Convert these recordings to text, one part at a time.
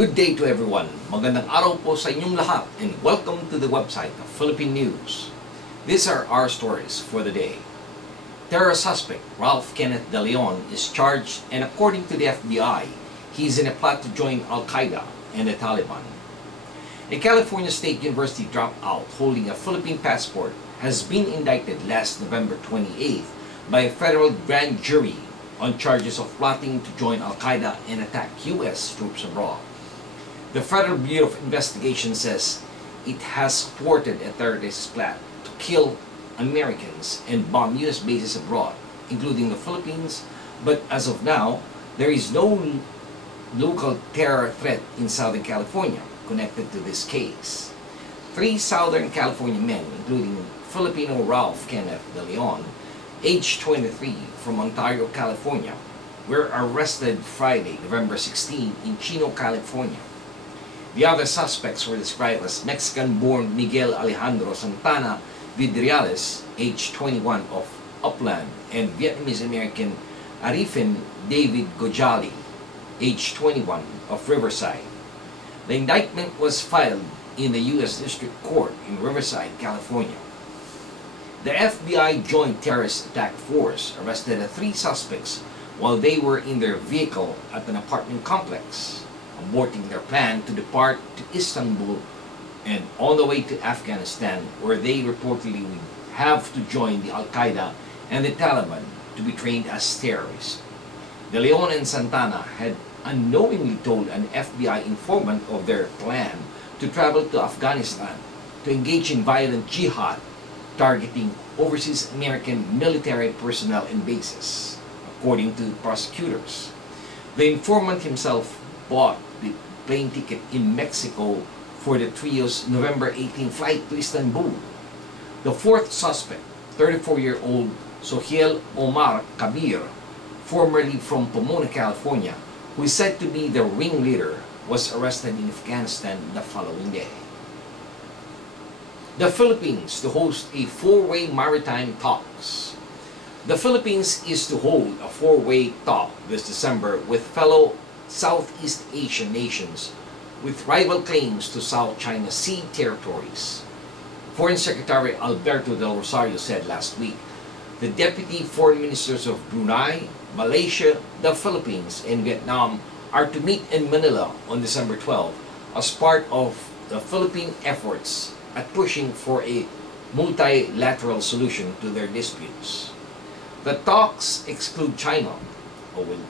Good day to everyone. Magandang araw po sa inyong lahat and welcome to the website of Philippine News. These are our stories for the day. Terror suspect Kenneth is charged, and according to the FBI, he is in a plot to join Al-Qaeda and the Taliban. A California State University dropout holding a Philippine passport has been indicted last November 28th by a federal grand jury on charges of plotting to join Al-Qaeda and attack U.S. troops abroad. The Federal Bureau of Investigation says it has thwarted a terrorist plot to kill Americans and bomb U.S. bases abroad, including the Philippines, but as of now, there is no local terror threat in Southern California connected to this case. 3 Southern California men, including Filipino Kenneth, age 23, from Ontario, California, were arrested Friday, November 16, in Chino, California. The other suspects were described as Mexican-born Miguel Alejandro Santana Vidriales, age 21, of Upland, and Vietnamese-American Arifin David Gojali, age 21, of Riverside. The indictment was filed in the U.S. District Court in Riverside, California. The FBI Joint Terrorist Attack Force arrested the 3 suspects while they were in their vehicle at an apartment complex, aborting their plan to depart to Istanbul and on the way to Afghanistan, where they reportedly would have to join the Al-Qaeda and the Taliban to be trained as terrorists. De Leon and Santana had unknowingly told an FBI informant of their plan to travel to Afghanistan to engage in violent jihad, targeting overseas American military personnel and bases, according to prosecutors. The informant himself bought the plane ticket in Mexico for the trio's November 18 flight to Istanbul. The 4th suspect, 34-year-old Sohiel Omar Kabir, formerly from Pomona, California, who is said to be the ringleader, was arrested in Afghanistan the following day. The Philippines to host a 4-way maritime talks. The Philippines is to hold a 4-way talk this December with fellow Southeast Asian nations with rival claims to South China Sea territories. Foreign Secretary Alberto Del Rosario said last week the deputy foreign ministers of Brunei, Malaysia, the Philippines, and Vietnam are to meet in Manila on December 12 as part of the Philippine efforts at pushing for a multilateral solution to their disputes. The talks exclude China,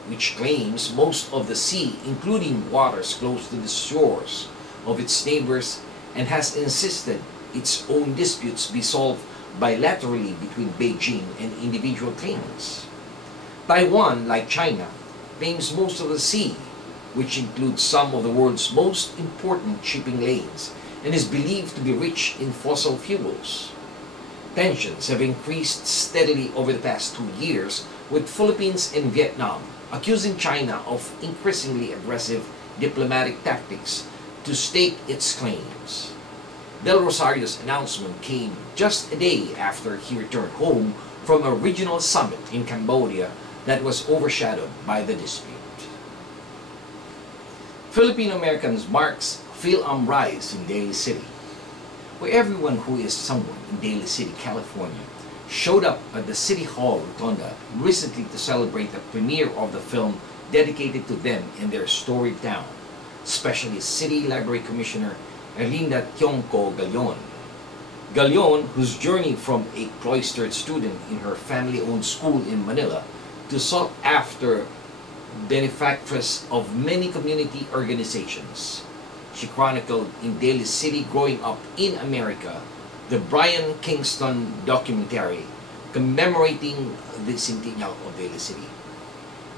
which claims most of the sea, including waters close to the shores of its neighbors, and has insisted its own disputes be solved bilaterally between Beijing and individual claimants. Taiwan, like China, claims most of the sea, which includes some of the world's most important shipping lanes, and is believed to be rich in fossil fuels. Tensions have increased steadily over the past 2 years, with Philippines and Vietnam accusing China of increasingly aggressive diplomatic tactics to stake its claims. Del Rosario's announcement came just a day after he returned home from a regional summit in Cambodia that was overshadowed by the dispute. Philippine Americans marks Phil-Am rise in Daly City, where everyone who is someone in Daly City, California, showed up at the City Hall Rotunda recently to celebrate the premiere of the film dedicated to them and their storied town, especially City Library Commissioner Erlinda Tionco Galion. Galion, whose journey from a cloistered student in her family-owned school in Manila to sought-after benefactress of many community organizations. She chronicled in Daly City growing up in America, the Brian Kingston documentary commemorating the centennial of Daly City.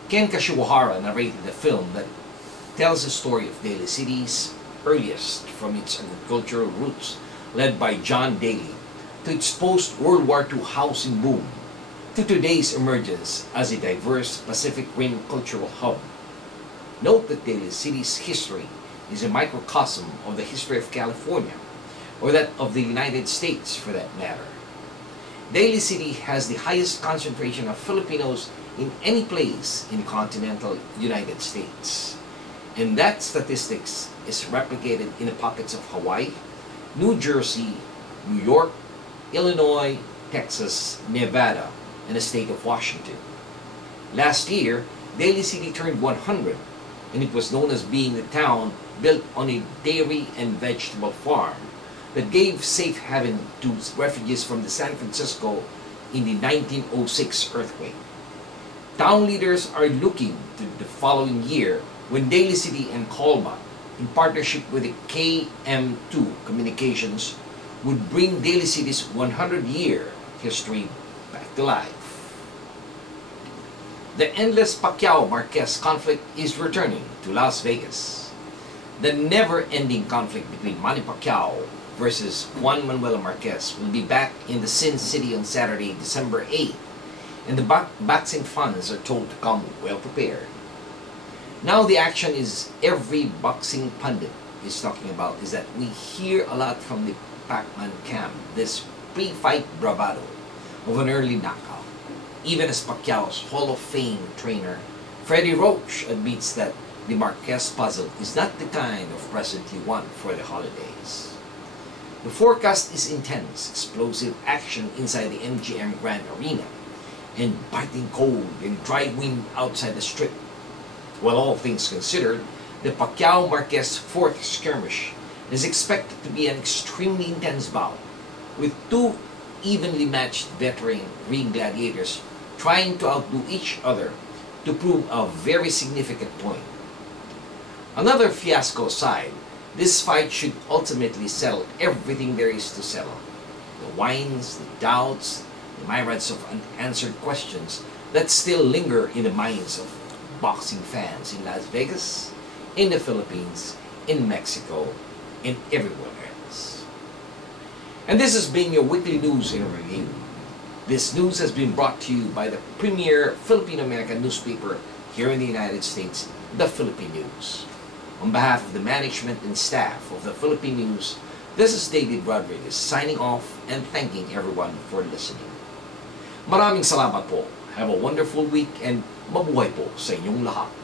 Ken Kashiwahara narrated the film that tells the story of Daly City's earliest from its agricultural roots, led by John Daly, to its post-World War II housing boom, to today's emergence as a diverse Pacific Rim cultural hub. Note that Daly City's history is a microcosm of the history of California, or that of the United States for that matter. Daly City has the highest concentration of Filipinos in any place in the continental United States. And that statistics is replicated in the pockets of Hawaii, New Jersey, New York, Illinois, Texas, Nevada, and the state of Washington. Last year, Daly City turned 100, and it was known as being the town built on a dairy and vegetable farm that gave safe haven to refugees from the San Francisco in the 1906 earthquake. Town leaders are looking to the following year when Daly City and Colma, in partnership with the KM2 Communications, would bring Daly City's 100-year history back to life. The endless Pacquiao Marquez conflict is returning to Las Vegas. The never-ending conflict between Manny Pacquiao versus Juan Manuel Marquez will be back in the Sin City on Saturday, December 8th, and the boxing fans are told to come well prepared. Now the action is every boxing pundit is talking about is that we hear a lot from the Pacman camp, this pre-fight bravado of an early knockout. Even as Pacquiao's Hall of Fame trainer, Freddie Roach, admits that the Marquez puzzle is not the kind of present you want for the holidays. The forecast is intense, explosive action inside the MGM Grand Arena, and biting cold and dry wind outside the strip. Well, all things considered, the Pacquiao-Marquez fourth skirmish is expected to be an extremely intense bout, with two evenly matched veteran ring gladiators trying to outdo each other to prove a very significant point. Another fiasco aside, this fight should ultimately settle everything there is to settle. The whines, the doubts, the myriads of unanswered questions that still linger in the minds of boxing fans in Las Vegas, in the Philippines, in Mexico, and everywhere else. And this has been your weekly news in review. This news has been brought to you by the premier Philippine American newspaper here in the United States, the Philippine News. On behalf of the management and staff of the Philippine News, this is David Rodriguez signing off and thanking everyone for listening. Maraming salamat po. Have a wonderful week and mabuhay po sa inyong lahat.